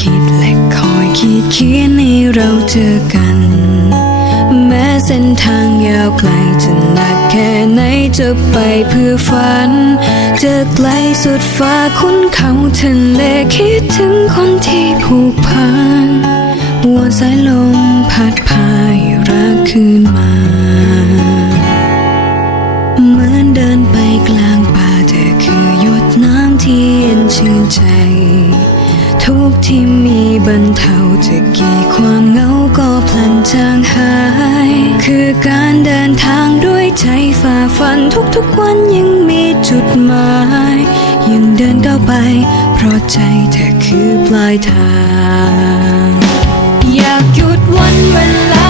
คิดและคอยคิดเขียนให้เราเจอกัน แม้เส้นทางยาวไกลจะหนักแค่ไหนจะไปเพื่อฝัน จะไกลสุดฟ้าคุ้นเขาทะเลคิดถึงคนที่ผูกพันว่าสายลมพัดพาให้รักคืนมา ที่มีบรรเทาจะกี่ความเหงาก็พลันจางหาย คือการเดินทางด้วยใจฝ่าฟันทุกๆวันยังมีจุดหมาย ยังเดินก้าวไป เพราะใจเธอคือปลายทาง อยากหยุดวันเวลา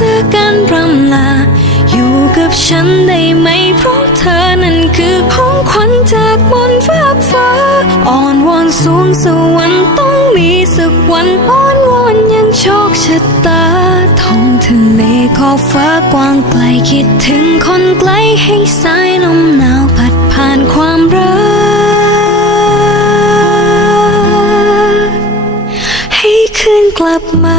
เจอกันรำลา อยู่กับฉันได้ไหม เพราะเธอนั้นคือของขวัญจากบนฟ้ากฟ้า อ่อนวอนสวงสวรรค์ต้องมีสักวันอ้อนวอนยังโชคชะตาท้องทะเลขอบฟ้ากว้างไกลคิดถึงคนไกลให้สายลมหนาวพัดผ่านความรัก ให้คืนกลับมา